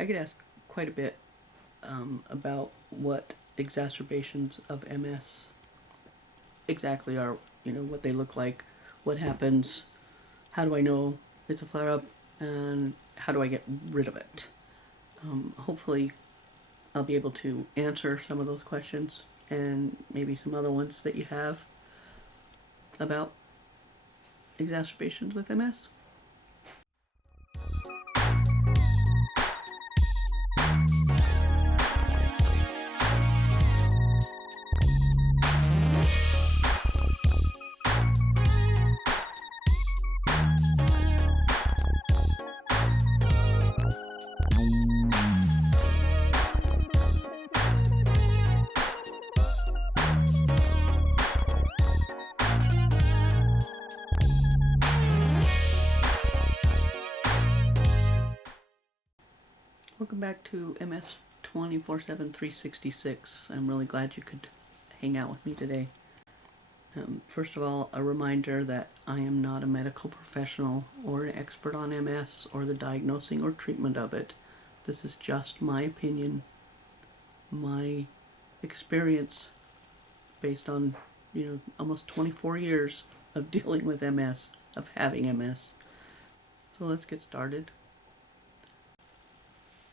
I get asked quite a bit about what exacerbations of MS exactly are, what they look like, what happens, how do I know it's a flare up, and how do I get rid of it. Hopefully, I'll be able to answer some of those questions and maybe some other ones that you have about exacerbations with MS. Welcome back to MS 24/7 366. I'm really glad you could hang out with me today. First of all, a reminder that I am not a medical professional or an expert on MS or the diagnosing or treatment of it. This is just my opinion, my experience based on, almost 24 years of dealing with MS, of having MS. So let's get started.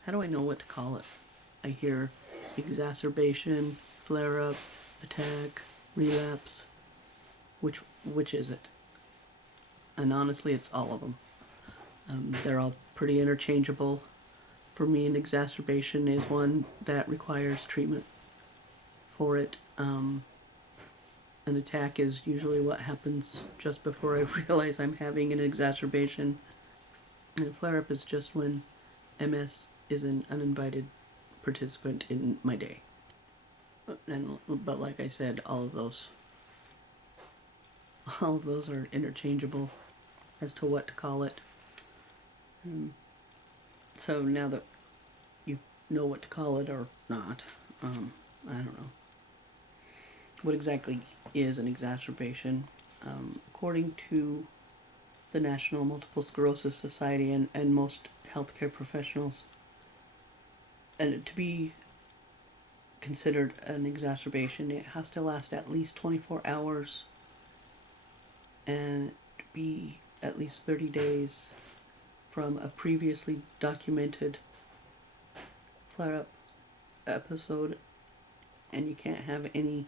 How do I know what to call it? I hear exacerbation, flare-up, attack, relapse. Which is it? And honestly, it's all of them. They're all pretty interchangeable. For me, an exacerbation is one that requires treatment for it. An attack is usually what happens just before I realize I'm having an exacerbation. And a flare-up is just when MS is an uninvited participant in my day. But like I said, all of those are interchangeable as to what to call it. So now that you know what to call it or not, I don't know. What exactly is an exacerbation? According to the National Multiple Sclerosis Society and most healthcare professionals, and to be considered an exacerbation, it has to last at least 24 hours and be at least 30 days from a previously documented flare-up episode, and you can't have any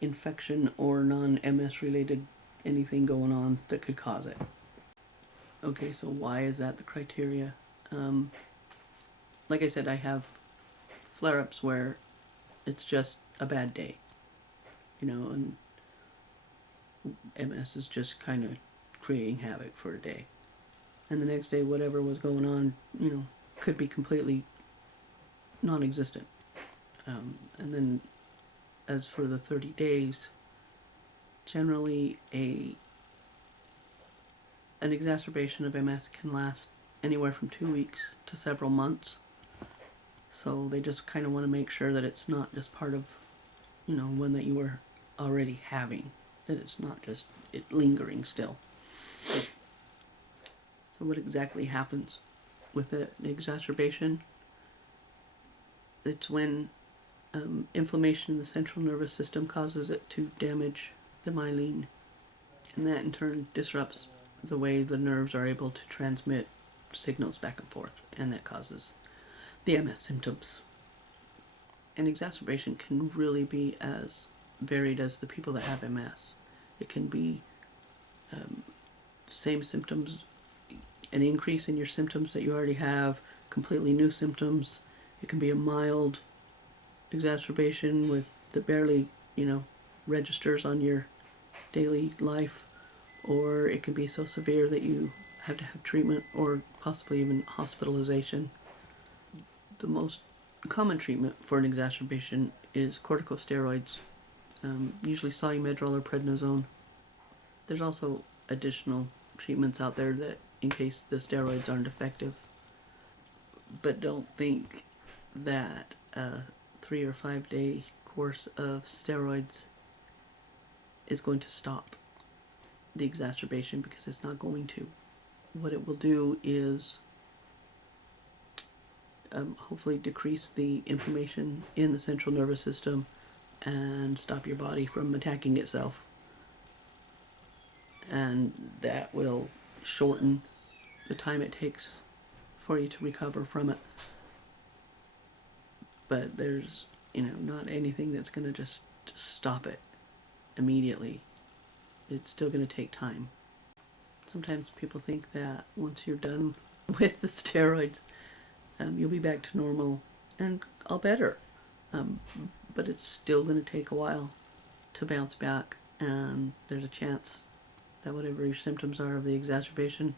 infection or non-MS related anything going on that could cause it. Okay, so why is that the criteria? Like I said, I have flare-ups where it's just a bad day, and MS is just kind of creating havoc for a day. And the next day, whatever was going on, could be completely non-existent. And then as for the 30 days, generally an exacerbation of MS can last anywhere from 2 weeks to several months. So they just kind of want to make sure that it's not just part of, one that you were already having, that it's not just it lingering still. So what exactly happens with an exacerbation? It's when inflammation in the central nervous system causes it to damage the myelin, and that in turn disrupts the way the nerves are able to transmit signals back and forth, and that causes the MS symptoms. An exacerbation can really be as varied as the people that have MS. It can be same symptoms, an increase in your symptoms that you already have, completely new symptoms. It can be a mild exacerbation that barely, registers on your daily life, or it can be so severe that you have to have treatment or possibly even hospitalization. The most common treatment for an exacerbation is corticosteroids, usually Solumedrol or prednisone. There's also additional treatments out there that, in case the steroids aren't effective. But don't think that a 3 or 5 day course of steroids is going to stop the exacerbation, because it's not going to. What it will do is hopefully decrease the inflammation in the central nervous system and stop your body from attacking itself. And that will shorten the time it takes for you to recover from it. But there's, not anything that's going to just stop it immediately. It's still going to take time. Sometimes people think that once you're done with the steroids, you'll be back to normal and all better. But it's still going to take a while to bounce back, and there's a chance that whatever your symptoms are of the exacerbation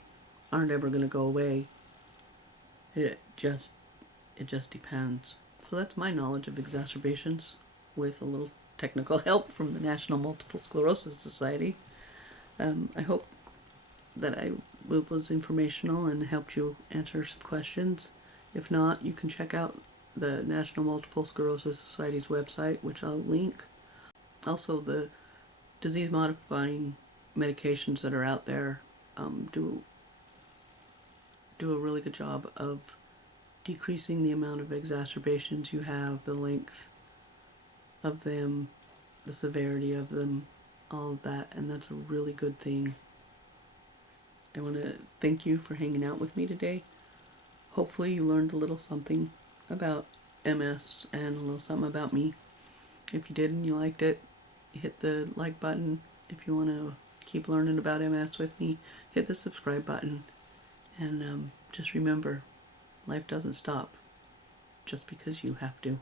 aren't ever going to go away. It just depends. So that's my knowledge of exacerbations, with a little technical help from the National Multiple Sclerosis Society. I hope that I was informational and helped you answer some questions. If not, you can check out the National Multiple Sclerosis Society's website, which I'll link. Also, the disease-modifying medications that are out there do a really good job of decreasing the amount of exacerbations you have, the length of them, the severity of them, all of that, and that's a really good thing. I want to thank you for hanging out with me today. Hopefully you learned a little something about MS and a little something about me. If you did and you liked it, hit the like button. If you want to keep learning about MS with me, hit the subscribe button. And just remember, life doesn't stop just because you have to.